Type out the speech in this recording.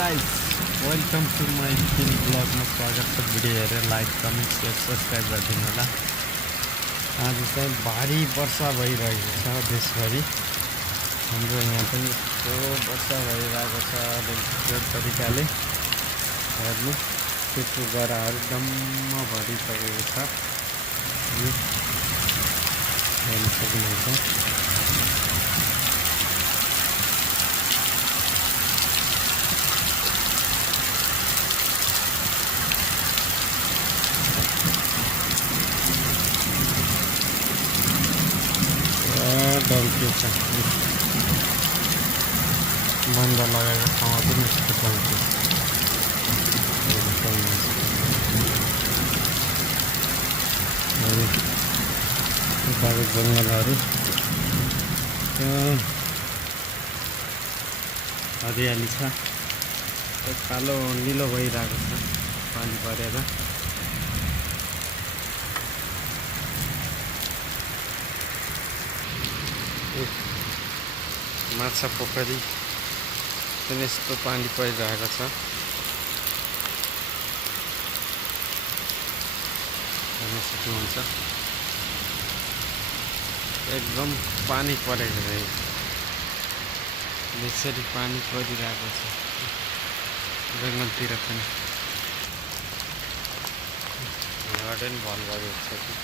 Guys welcome to my film ब्लगमा स्वागत छ। भिडियो हेरेर लाइक कमेन्ट सेयर सब्सक्राइब गरिदिनु होला। आज चाहिँ भारी वर्षा भइरहेको छ देशभरि, हाम्रो यहाँ पनि यस्तो वर्षा भइरहेको छ त्यो तरिकाले। हेर्नु त्यस्तो गराहरू डम्म भरिसकेको छ, हेर्न सक्नुहुन्छ। डल्के छ बन्द लगाएको ठाउँमा पनि यस्तो डल्के यताको जङ्गलहरू हरियाली छ, कालो निलो भइरहेको छ पानी परेर। माछा पोखरी पनि यस्तो पानी परिरहेको छ, हेर्न सक्नुहुन्छ। एकदम पानी परेको छ, यसरी पानी परिरहेको छ जङ्गलतिर पनि। गार्डन बन्द गरेको छ कि